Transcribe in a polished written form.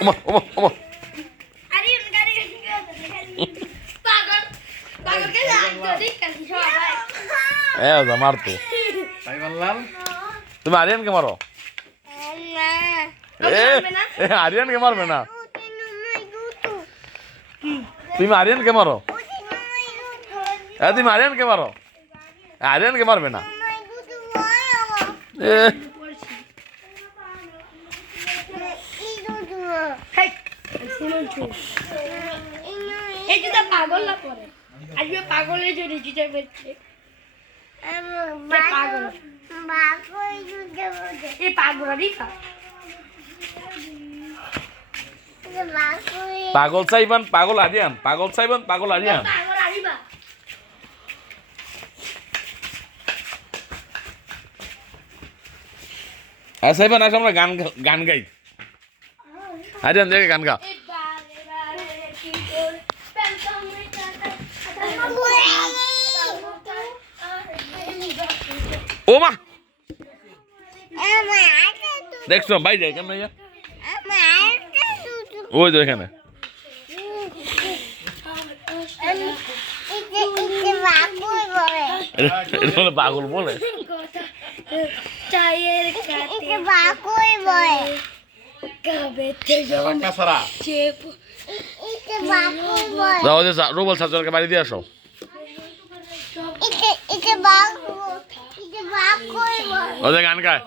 ওমা ওমা ওমা মারতো তুমি আরিয়ানকে মারো আরিয়ানকে মারবে না তুমি আরিয়ানকে মারো তুমি আরিয়ানকে মারো আরিয়ানকে মারবে না পাগল না পরে আজকে পাগলের জন্য জিতে পেরেছে পাগল চাইবেন পাগল আরিয়ান পাগল চাইবেন পাগল আরিয়ান চাইবেন আসে আমরা গান গান গাই আরিয়ান দেখে গান গা ও মা দেখছো ভাই যাই কেমন ওই তো এখানে পাগল বলে রুবেল সার্জনকে বাড়ি দিয়ে আসো ওদের গান গায়